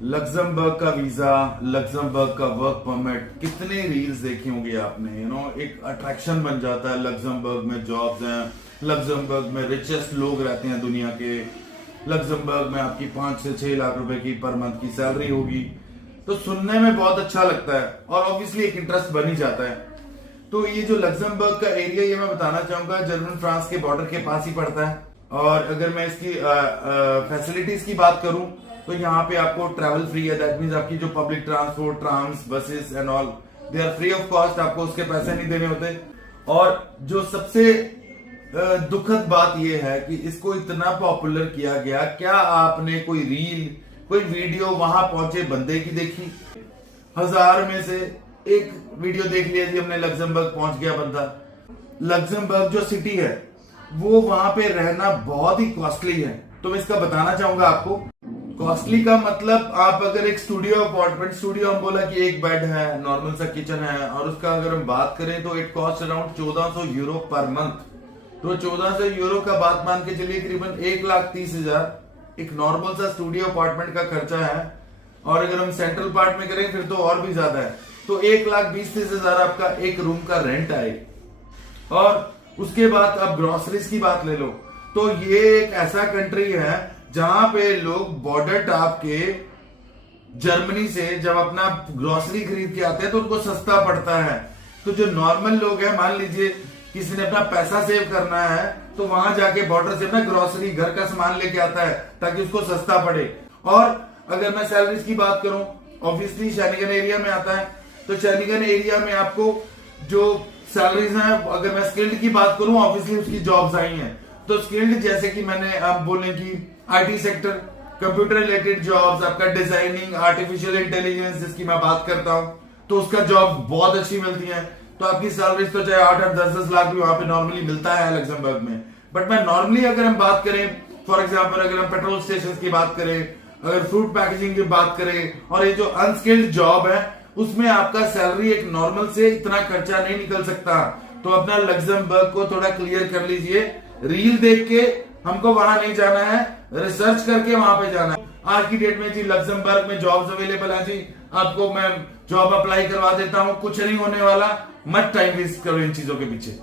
Luxembourg का visa, Luxembourg का work permit, कितने रील्स देखी होंगी आपने। एक अट्रैक्शन बन जाता है। लग्जमबर्ग में जॉब्स हैं, लग्जमबर्ग में रिचेस्ट लोग रहते हैं दुनिया के, लग्जमबर्ग में आपकी 5 से 6 लाख रुपए की पर मंथ की सैलरी होगी। तो सुनने में बहुत अच्छा लगता है और ऑब्वियसली एक इंटरेस्ट बन ही जाता है। तो ये जो लग्जमबर्ग का एरिया, ये मैं बताना चाहूंगा, जर्मन फ्रांस के बॉर्डर के पास ही पड़ता है। और अगर मैं इसकी फैसिलिटीज की बात करूं तो यहाँ पे आपको ट्रैवल फ्री है। दैट मीन्स आपकी जो public transport, trams, buses and all, they are free of cost. आपको उसके पैसे नहीं देने होते। और जो सबसे दुखद बात यह है कि इसको इतना पॉपुलर किया गया। क्या आपने कोई रील, कोई वीडियो वहां पहुंचे बंदे की देखी? 1000 में से एक वीडियो देख लिया जी हमने, लग्जमबर्ग पहुंच गया बंदा। लग्जमबर्ग जो सिटी है वो वहां पे रहना बहुत ही कॉस्टली है। तो मैं इसका बताना चाहूंगा आपको। कॉस्टली का मतलब, आप अगर एक स्टूडियो अपार्टमेंट, स्टूडियो हम बोला कि एक बेड है, नॉर्मल सा किचन है, और उसका अगर हम बात करें तो it cost around 1400 euro per month. तो 1400 यूरो का बात मान के चलिए करीबन 1,30,000 एक नॉर्मल सा स्टूडियो अपार्टमेंट का खर्चा है। और अगर हम सेंट्रल पार्ट में करें फिर तो और भी ज्यादा है। तो 1,20,000 आपका एक रूम का रेंट आए। और उसके बाद आप ग्रोसरीज की बात ले लो तो ये एक ऐसा कंट्री है जहां पे लोग बॉर्डर टाप के जर्मनी से जब अपना ग्रोसरी खरीद के आते हैं तो उनको सस्ता पड़ता है। तो जो नॉर्मल लोग हैं, मान लीजिए किसी ने अपना पैसा सेव करना है तो वहां जाके बॉर्डर से अपना ग्रोसरी, घर का सामान लेके आता है ताकि उसको सस्ता पड़े। और अगर मैं सैलरीज की बात करूं, ऑब्वियसली शेनिगन एरिया में आता है। तो शेनिगन एरिया में आपको जो सैलरीज हैं, अगर मैं स्किल्ड की बात करूं, ऑब्वियसली उसकी जॉब्स आई हैं। तो स्किल्ड जैसे कि मैंने आप बोले कि IT sector, computer related jobs, आपका डिजाइनिंग, आर्टिफिशियल इंटेलिजेंस जिसकी मैं बात करता हूं, तो उसका जॉब बहुत अच्छी मिलती है। तो आपकी सैलरीज तो चाहे 8-8, 10-10 लाख भी वहां पे नॉर्मली मिलता है लग्जमबर्ग में। बट मैं नॉर्मली अगर हम बात करें, फॉर एग्जाम्पल अगर हम पेट्रोल स्टेशन की बात करें, अगर फ्रूट पैकेजिंग की बात करें, और ये जो अनस्किल्ड जॉब है उसमें आपका सैलरी एक नॉर्मल से इतना खर्चा नहीं निकल सकता। तो अपना लग्जमबर्ग को थोड़ा क्लियर कर लीजिए। रील देख के हमको वहां नहीं जाना है, रिसर्च करके वहां पे जाना है। आज की डेट में जी लग्जमबर्ग में जॉब्स अवेलेबल है जी, आपको मैं जॉब अप्लाई करवा देता हूं, कुछ नहीं होने वाला। मत टाइम वेस्ट करो इन चीजों के पीछे।